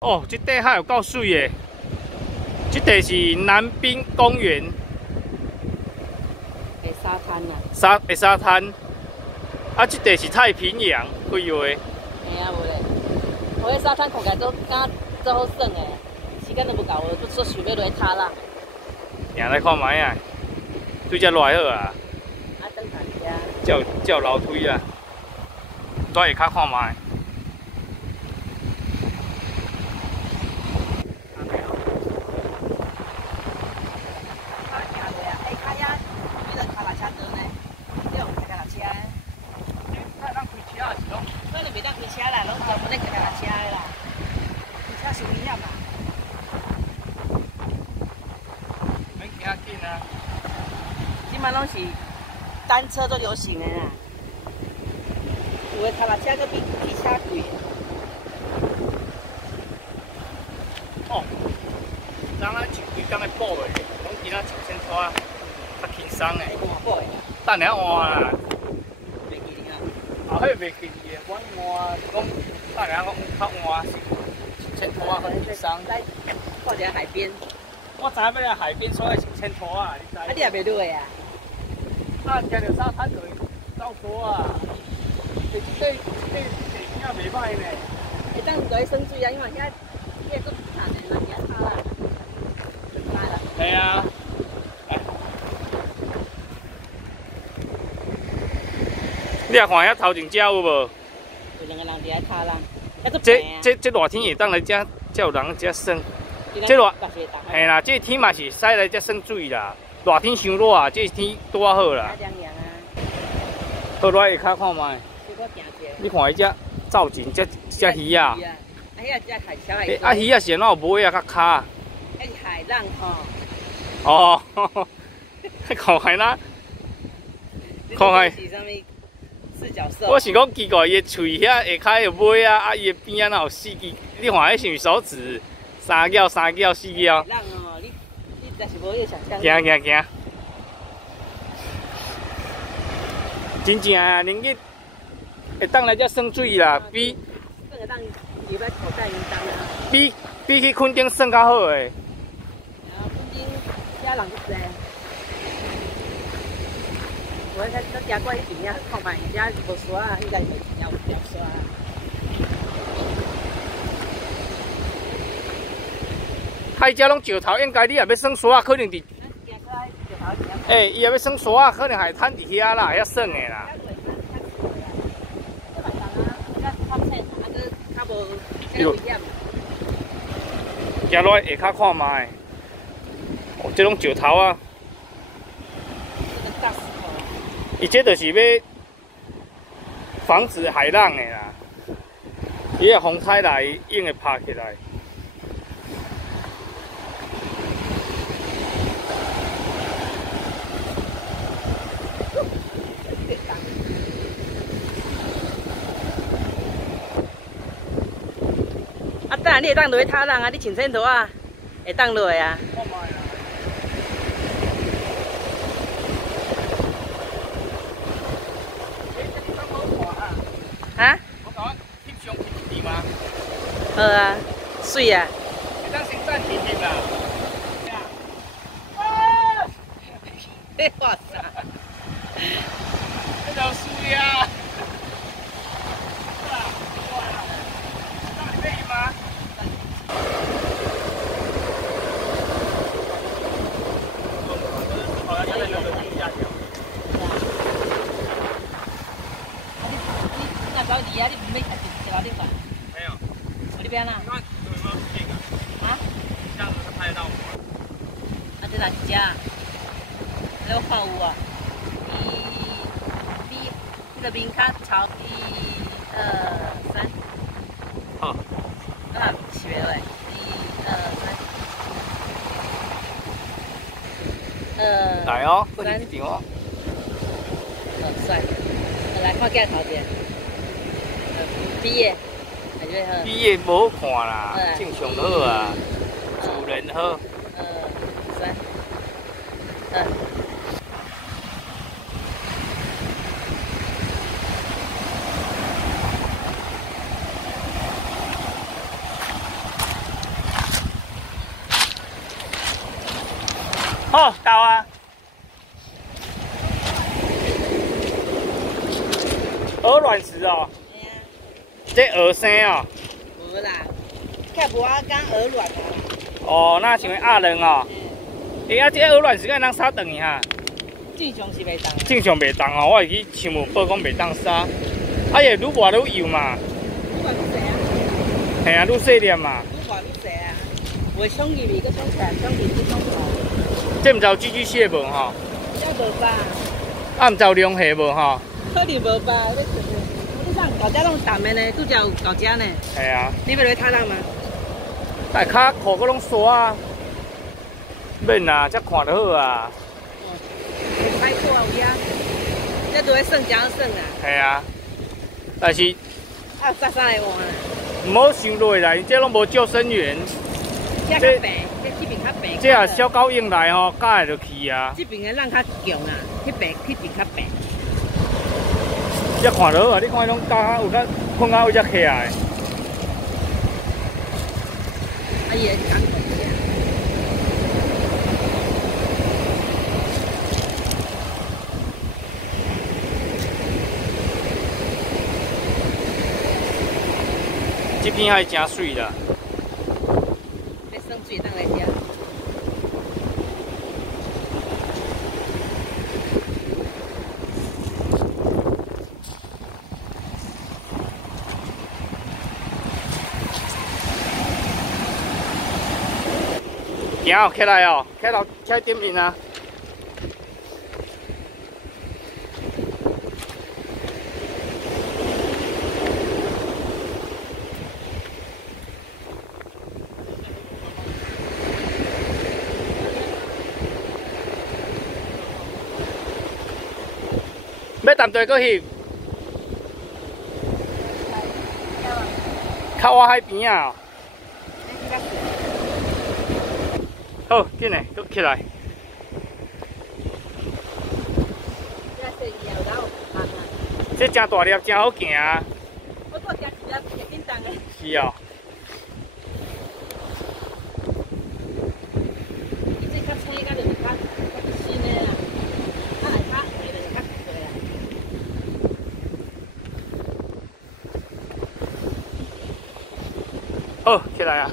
哦，这块海有够水的，这块是南滨公园。的沙滩啊。沙滩。啊，这块是太平洋，规划。嘿啊，无咧。我迄沙滩看起来都敢做好耍的，时间都无够，我都想要落去踏浪。行来看卖啊，水遮热好啊。啊，等下照楼梯啊，住下骹看卖。 即摆拢是单车都流行的啦，有的脚踏车搁比汽车贵。哦，人咱穿规工的补的，拢今仔穿身拖啊，较轻松的。你换补的？等下换啦。袂记哩啊？后迄袂记哩，阮换是讲等下我较换是穿身拖啊，较轻松。来看一下海边。我知影要来海边，所以穿身拖啊，你知？啊，你也袂落啊？啊，行到沙滩就会走拖啊。这地形袂歹呢。会当落去耍水啊，因为遐个搁长的，人遐差啦。系啊。你也看遐头前遮有无？有两个人伫遐踏浪，这热天会当来遮，才有人遮耍。这热，嘿啦，这天嘛是使来遮耍水啦。热天伤热啊，这天拄好啦。好来下骹看卖。你看伊遮造景，遮鱼啊。啊，遐只海小海。啊，鱼啊是安怎有尾啊，较卡。迄是海浪吼。哦，看海啦。看海。是啥物？四脚兽。我是讲奇怪，伊喙遐下骹有尾啊，啊伊边仔哪有四只？你看迄是手指，三脚、四脚。浪哦，你真是无迄想象。行。真正啊，能去会当来遮耍水啦，比会当入来口袋运动啊。比去垦丁耍较好诶。啊，垦丁遐人足济。我才行过迄边啊，看卖遮无沙啊，应该是有条沙。海遮拢石头，应该你也要耍沙，可能伫。伊也要耍沙，可能海滩伫遐啦，遐耍诶啦。行落下骹看卖，哦，这种石头啊，伊这就是要防止海浪的啦，伊个风台来，硬会拍起来。啊，等下你会当落去踏浪啊！你穿衬拖啊，会当落去啊。啊？我甲我翕相翕吗？好啊，水啊。你当先暂停翕啦。你话啥？这条水啊！着急啊！你唔要开电脑顶吧？没有。我这边啦。那有没有这个？啊？这样子是拍得到吗？啊，这哪一家？那个花屋啊。比那个边看朝1、2、3。好。啊，学嘞。1、2、3。来哦，过来一张哦。帅。来看镜头者。毕业，毕业无看啦，正常好啊，自然好。2、3。好，到啊。鹅卵石哦。这鹅生哦。无啦，看无啊，讲鹅卵啊。哦，那想鸭卵哦。哎啊，这鹅卵石敢当杀长去哈？正常是袂当。正常袂当哦，我会去新闻报讲袂当杀。啊，也愈活愈幼嘛。愈活愈细啊。系啊，愈细粒嘛。愈活愈细啊。袂冲入去，佮冲起来，冲入去冲出。这毋知有寄居蟹无吼？这无吧？啊，毋知有龙虾无吼？可能无吧？你上高只拢淡的呢，拄只有高只呢。系啊。你要落去塔浪吗？大骹裤佮拢刷啊。免啦，才看得好啊。歹看有影，这都会算真算啦。系啊，但是啊，杀杀来换啦。唔好想落来，这拢无救生员。这较白，这边较白。这啊小狗用来吼，加会就去啊。这边的浪较强啊，迄边较白。这看得好啊，你看迄种加有较困啊，有只起来。啊，伊会讲。这片还真水啦。要耍水当来吃。行哦，起来哦，起点面啊。要淡地过去，靠我海边啊！好，紧嘞，搁起来。这真大粒，真好行啊！我做行一粒会紧张的。是哦。伊这较青，甲就是较新的啦。啊，来较黑就是较贵啦。好，起来啊！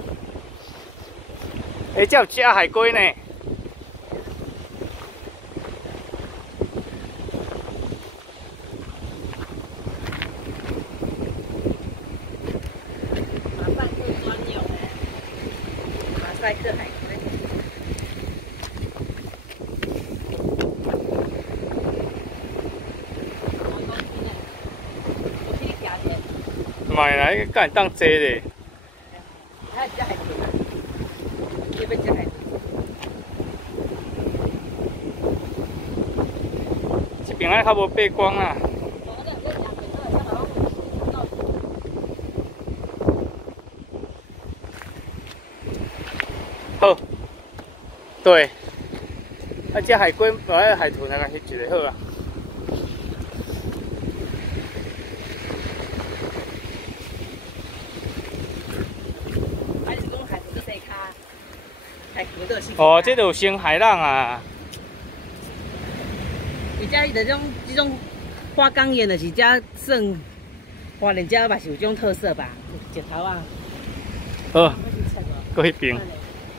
哎，这有只海龟呢。马赛克专用的，马赛克海龟。买来敢当坐咧？还有只海豚啊，你要只海豚？这边还较无背光啊。好，对，啊，这海龟或者海豚啊，翕一个好啊。还是讲海豚在洗骹？海豚都有洗。哦，这就有生海浪啊。伊遮这种花岗岩的是遮算花莲遮嘛是有这种特色吧？石头啊。好，搁迄边。